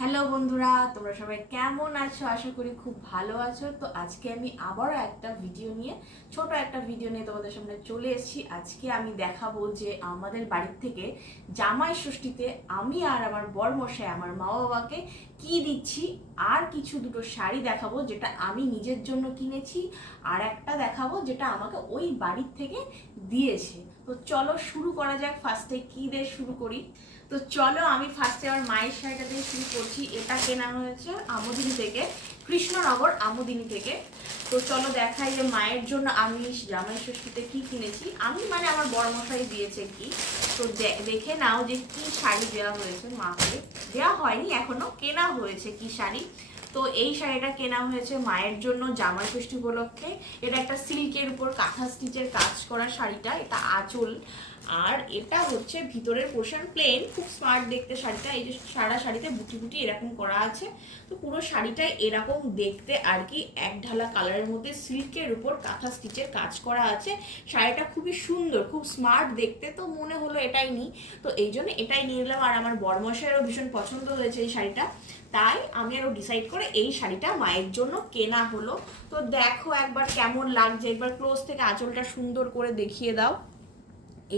Hello বন্ধুরা, তোমরা সবাই কেমন আছো? আশা করি খুব ভালো আছো। তো আজকে আমি আবারও একটা ভিডিও নিয়ে ছোট একটা ভিডিও নিয়ে তোমাদের সামনে চলে এসেছি। আজকে আমি দেখাবো যে আমাদের বাড়ির থেকে জামাই ষষ্ঠীতে আমি আর আমার বরমশাই আমার মা বাবাকে কি দিচ্ছি। আর কিছু দুটো শাড়ি দেখাবো যেটা আমি নিজের জন্য কিনেছি, আর একটা দেখাবো যেটা আমাকে ওই বাড়ির থেকে দিয়েছে। তো চলো শুরু করা যাক। ফার্স্টে কি দিয়ে শুরু করি? তো চলো আমি ফার্স্টে আমার মায়ের শাড়িটা দিয়ে শুরু করছি। এটা কেনা হয়েছে আমোদিনী থেকে, কৃষ্ণনগর আমোদিনী থেকে। তো চলো দেখাই যে মায়ের জন্য আমি জামাই ষষ্ঠীতে কি কিনেছি। আমি মানে আমার বড় মশাই দিয়েছে কি। তো দেখে নাও যে কি শাড়ি দেওয়া হয়েছে মাকে। দেওয়া হয়নি এখনো, কেনা হয়েছে কি শাড়ি। তো এই শাড়িটা কেনা হয়েছে মায়ের জন্য জামাই ষষ্ঠী উপলক্ষে। এটা একটা সিল্কের উপর কাঁথা স্টিচের কাজ করা শাড়িটা, এটা আঁচল। আর এটা হচ্ছে ভিতরের পোর্শন প্লেন, খুব স্মার্ট দেখতে শাড়িটা। এই যে সারা শাড়িতে বুটি বুটি এরকম করা আছে। তো পুরো শাড়িটাই এরকম দেখতে আর কি, এক ঢালা কালারের মধ্যে সিল্কের উপর কাঁথা স্টিচের কাজ করা আছে। শাড়িটা খুবই সুন্দর, খুব স্মার্ট দেখতে। তো মনে হলো এটাই নিই, তো এই জন্য এটাই নিয়ে নিলাম। আর আমার বরমশাইয়েরও ভীষণ পছন্দ হয়েছে এই শাড়িটা, তাই আমি আরও ডিসাইড করে এই শাড়িটা মায়ের জন্য কেনা হলো। তো দেখো একবার কেমন লাগছে, একবার ক্লোজ থেকে আঁচলটা সুন্দর করে দেখিয়ে দাও।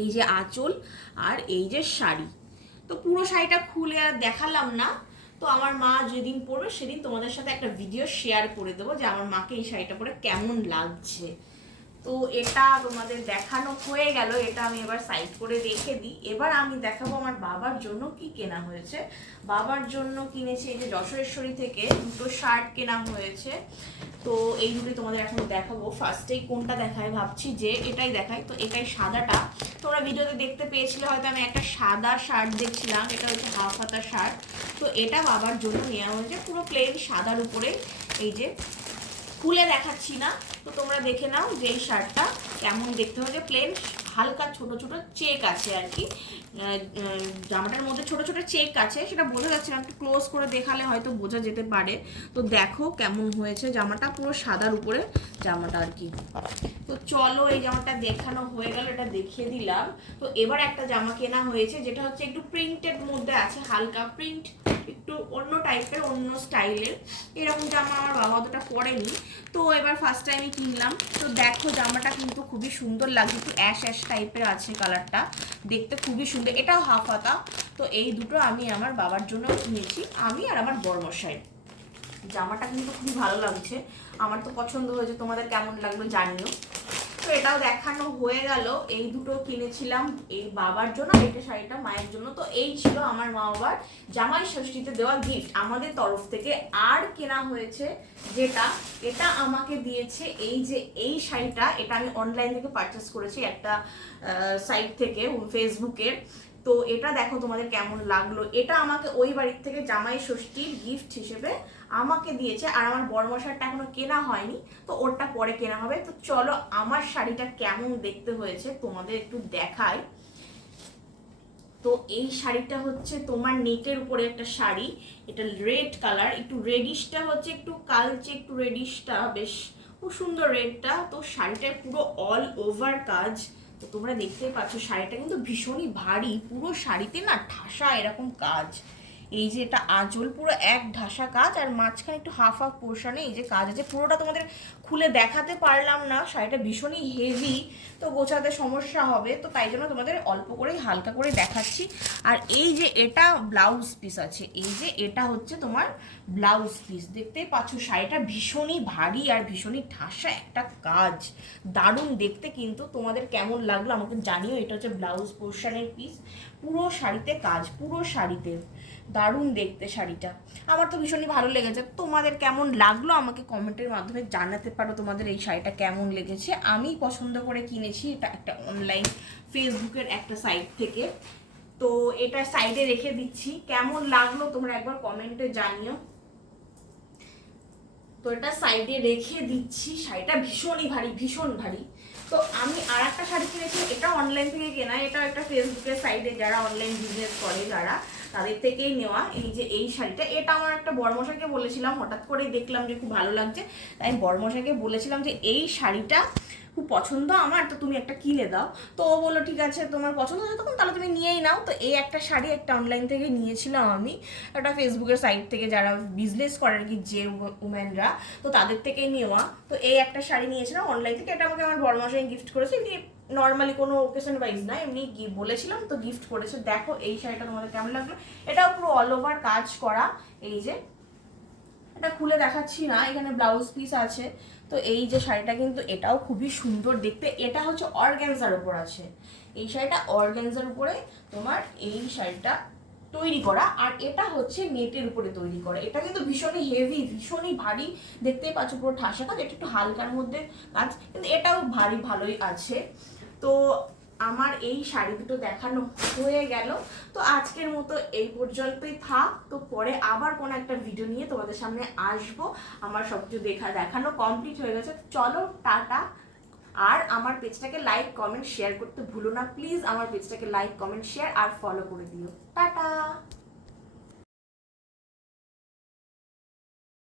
এই যে আঁচল আর এই যে শাড়ি। তো পুরো শাড়িটা খুলে আর দেখালাম না। তো আমার মা যেদিন পরবে সেদিন তোমাদের সাথে একটা ভিডিও শেয়ার করে দেবো যে আমার মাকে এই শাড়িটা পরে কেমন লাগছে। তো এটা তোমাদের দেখানো হয়ে গেল, এটা আমি এবার সাইড করে রেখে দিই। এবার আমি দেখাবো আমার বাবার জন্য কি কেনা হয়েছে। বাবার জন্য কিনেছি এই যে যশোরেশ্বরী থেকে দুটো শার্ট কেনা হয়েছে। তো এই দুটোই তোমাদের এখন দেখাবো। ফার্স্টেই কোনটা দেখায় ভাবছি যে এটাই দেখাই। তো এটাই সাদাটা, তোমরা ভিডিওতে দেখতে পেয়েছিলে হয়তো, আমি একটা সাদা শার্ট দেখছিলাম। এটা হচ্ছে হাফ হাতা শার্ট। তো এটা বাবার জন্য নেওয়া হয়েছে, পুরো প্লেন সাদার উপরে। এই যে খুলে দেখাচ্ছি না, তো তোমরা দেখে নাও যে এই শার্টটা কেমন দেখতে হয়। যে প্লেন হালকা ছোট ছোট চেক আছে আর কি, জামাটার মধ্যে ছোট ছোট চেক আছে, সেটা বোঝা যাচ্ছে না, একটু ক্লোজ করে দেখালে হয়তো বোঝা যেতে পারে। তো দেখো কেমন হয়েছে জামাটা, পুরো সাদার উপরে জামাটা আর কি। তো চলো এই জামাটা দেখানো হয়ে গেল, এটা দেখিয়ে দিলাম। তো এবার একটা জামা কেনা হয়েছে যেটা হচ্ছে একটু প্রিন্টেড মধ্যে আছে, হালকা প্রিন্ট, একটু অন্য টাইপের, অন্য স্টাইলের। এরকম জামা আমার বাবা অতটা পরেনি, তো এবার ফার্স্ট টাইমই কিনলাম। তো দেখো জামাটা কিন্তু খুবই সুন্দর লাগছে, একটু অ্যাশ অ্যাশ টাইপের আছে কালারটা, দেখতে খুবই সুন্দর। এটাও হাফ হাতা। তো এই দুটো আমি আমার বাবার জন্য কিনেছি, আমি আর আমার বড়মশাই। জামাটা কিন্তু খুবই ভালো লাগছে, আমার তো পছন্দ হয়েছে, তোমাদের কেমন লাগলো জানিও। তো এটাও দেখানো হয়ে গেল। এই দুটো কিনেছিলাম এই বাবার জন্য, আর এটা শাড়িটা মায়ের জন্য। তো এই ছিল আমার মা বাবার জামাই ষষ্ঠীতে দেওয়া গিফট আমাদের তরফ থেকে। আর কেনা হয়েছে যেটা, এটা আমাকে দিয়েছে এই যে এই শাড়িটা। এটা আমি অনলাইন থেকে পারচেস করেছি একটা সাইট থেকে, ফেসবুকের। তো এটা দেখো তোমাদের কেমন লাগলো। এটা আমাকে ওই বাড়ির থেকে জামাই ষষ্ঠীর গিফট হিসেবে আমাকে দিয়েছে। আর আমার বড়মশাইটা এখনো কেনা হয়নি, তো ওরটা পরে কেনা হবে। তো চলো আমার শাড়িটা কেমন দেখতে হয়েছে তোমাদের একটু দেখাই। তো এই শাড়িটা হচ্ছে তোমার নেকের উপরে একটা শাড়ি, এটা রেড কালার, একটু রেডিশটা হচ্ছে একটু কালচে, একটু রেডিশটা বেশ খুব সুন্দর রেডটা। তো শাড়িটায় পুরো অল ওভার কাজ। তো তোমরা দেখতেই পাচ্ছ শাড়িটা কিন্তু ভীষণই ভারী, পুরো শাড়িতে না ঠাসা এরকম কাজ। এই যে এটা আঁচল, পুরো এক ঢাসা কাজ, আর মাঝখানে একটু হাফ হাফ পোর্শনে এই যে কাজ আছে। পুরোটা তোমাদের খুলে দেখাতে পারলাম না, শাড়িটা ভীষণই হেভি, তো গোছাতে সমস্যা হবে। তো তাই জন্য তোমাদের অল্প করেই হালকা করে দেখাচ্ছি। আর এই যে এটা ব্লাউজ পিস আছে, এই যে এটা হচ্ছে তোমার ব্লাউজ পিস। দেখতেই পাচ্ছ শাড়িটা ভীষণই ভারী আর ভীষণই ঠাসা একটা কাজ, দারুণ দেখতে। কিন্তু তোমাদের কেমন লাগলো আমাকে জানিও। এটা হচ্ছে ব্লাউজ পোর্শনের পিস, পুরো শাড়িতে কাজ, পুরো শাড়িতে দারুণ দেখতে শাড়িটা। আমার তো ভীষণই ভালো লেগেছে। তোমাদের কেমন লাগলো আমাকে কমেন্টের মাধ্যমে জানাতে পারো, তোমাদের এই শাড়িটা কেমন লেগেছে। আমি পছন্দ করে কিনেছি, এটা একটা অনলাইন ফেসবুকের একটা সাইট থেকে। তো এটা সাইডে রেখে দিচ্ছি, কেমন লাগলো তোমরা একবার কমেন্টে জানিও। তো এটা সাইডে রেখে দিচ্ছি। শাড়িটা ভীষণই ভারী, ভীষণ ভারী। তো আমি আর একটা শাড়ি কিনেছি, এটা অনলাইন থেকে কেনা, এটা একটা ফেসবুকের সাইডে যারা অনলাইন বিজনেস করে যারা, তাদের থেকেই নেওয়া। এই যে এই শাড়িটা, এটা আমার একটা বড়মশাইকে বলেছিলাম, হঠাৎ করেই দেখলাম যে খুব ভালো লাগছে, তাই বড়মশাইকে বলেছিলাম যে এই শাড়িটা খুব পছন্দ আমার, তো তুমি একটা কিনে দাও। তো ও বললো ঠিক আছে তোমার পছন্দ হয়েছে তখন তাহলে তুমি নিয়েই নাও। তো এই একটা শাড়ি একটা অনলাইন থেকে নিয়েছিলাম আমি, একটা ফেসবুকের সাইট থেকে, যারা বিজনেস করে আর কি, যে উমেনরা, তো তাদের থেকেই নেওয়া। তো এই একটা শাড়ি নিয়েছিলাম অনলাইন থেকে, এটা আমাকে আমার বড়মশাই গিফট করেছে, এমনি নর্মালি কোনো ওকেশন ওয়াইজ না, এমনি বলেছিলাম তো গিফট করেছে। দেখো এই শাড়িটা তোমাদের কেমন লাগলো। এটাও পুরো অল ওভার কাজ করা, এই যে এটা খুলে দেখাচ্ছি না, এখানে ব্লাউজ পিস আছে। তো এই যে শাড়িটা কিন্তু এটাও খুবই সুন্দর দেখতে, এটা হচ্ছে অর্গানজার উপর আছে, এই শাড়িটা অর্গানজার উপরে তোমার এই শাড়িটা তৈরি করা, আর এটা হচ্ছে নেটের উপরে তৈরি করা। এটা কিন্তু ভীষণই হেভি, ভীষণই ভারী, দেখতেই পাচ্ছ পুরো ঠাসা কাজ, এটা একটু হালকার মধ্যে কাজ, কিন্তু এটাও ভারী ভালোই আছে। তো আমার এই শাড়ি দুটো দেখানো হয়ে গেল। তো আজকের মতো এই পর্যন্তই থাক, তো পরে আবার কোনো একটা ভিডিও নিয়ে তোমাদের সামনে আসবো। আমার সব কিছু দেখানো কমপ্লিট হয়ে গেছে, চলো টাটা। আর আমার পেজটাকে লাইক কমেন্ট শেয়ার করতে ভুলো না প্লিজ, আমার পেজটাকে লাইক কমেন্ট শেয়ার আর ফলো করে দিও। টাটা।